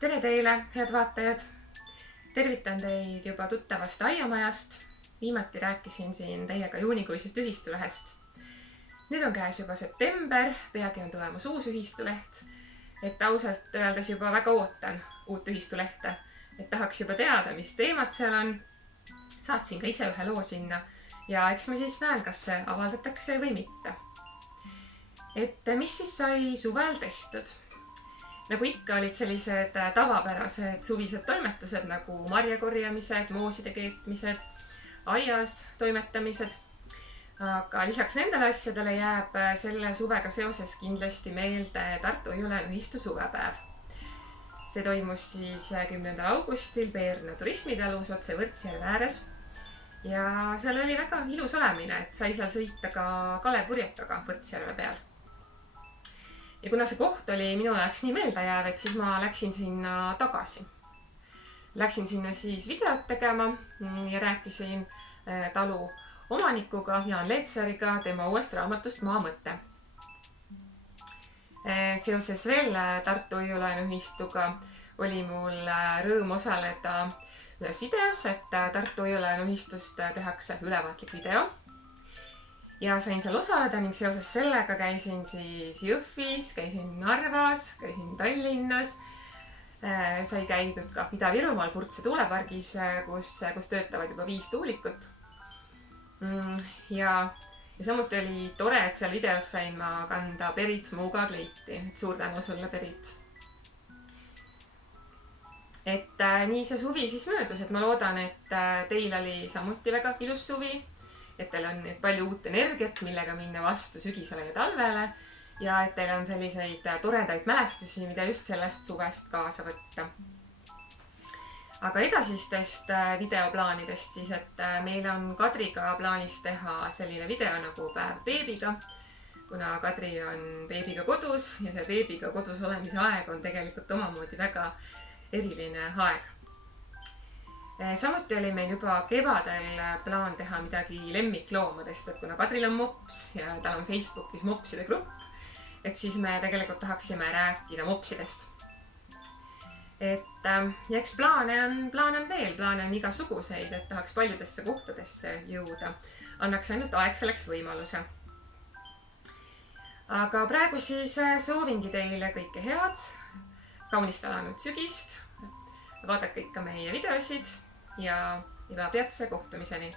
Tere teile, head vaatajad! Tervitan teid juba tuttavast aiamajast. Viimati rääkisin siin teiega juunikuisest ühistulehest. Nüüd on käes juba september, peagi on tulemas uus ühistuleht. Et ausalt öeldes juba väga ootan uut ühistulehte. Et tahaks juba teada, mis teemad seal on. Saatsin ka ise ühe loo sinna ja eks ma siis näen, kas see avaldatakse või mitte. Et mis siis sai suvel tehtud? Nagu ikka olid sellised tavapärased suvised toimetused nagu marjakorjamised, mooside keetmised, aias toimetamised. Aga lisaks nendele asjadele jääb selle suvega seoses kindlasti meelde Tartu Õiulaenu ühistu suvepäev. See toimus siis 10. augustil Peerna turismitalus otse Võrtsjärve ääres. Ja seal oli väga ilus olemine, et sai seal sõita ka Kalev Purjekaga Võrtsjärve peal. Ja kuna see koht oli minu jaoks nii meeldejääv, et siis ma läksin sinna tagasi. Läksin sinna siis videot tegema ja rääkisin talu omanikuga Jaan Leetsariga tema uuest raamatust Maa mõte. Seoses veel Tartu Õiulaenu ühistuga oli mul rõõm osaleda ühes videos, et Tartu Õiulaenu ühistust tehakse ülevaatlik video. Ja sain seal osaleda ning seoses sellega käisin siis Jõhvis, käisin Narvas, käisin Tallinnas. Sai käidud ka Ida-Virumaal Purtse tuulepargis, kus töötavad juba 5 tuulikut. Ja samuti oli tore, et seal videos sain ma kanda Berit Muuga kleiti. Et suur tänu sulle, Berit. Et nii see suvi siis möödus, et ma loodan, et teil oli samuti väga ilus suvi. Et teil on palju uut energiat, millega minna vastu sügisele ja talvele ja et teil on selliseid toredaid mälestusi, mida just sellest suvest kaasa võtta. Aga edasistest videoplaanidest siis, et meil on Kadriga plaanis teha selline video nagu päev beebiga, kuna Kadri on beebiga kodus ja see beebiga kodus olemise aeg on tegelikult omamoodi väga eriline aeg. Samuti oli meil juba kevadel plaan teha midagi lemmikloomadest, et kuna Kadril on mops ja tal on Facebookis mopside grupp, et siis me tegelikult tahaksime rääkida mopsidest. Ja eks plaane on veel, plaane on igasuguseid, et tahaks paljudesse kohtadesse jõuda. Annaks ainult aeg selleks võimaluse. Aga praegu siis soovingi teile kõike head, kaunist alanud sügist, vaadake ikka meie videosid ja juba peatse kohtumiseni.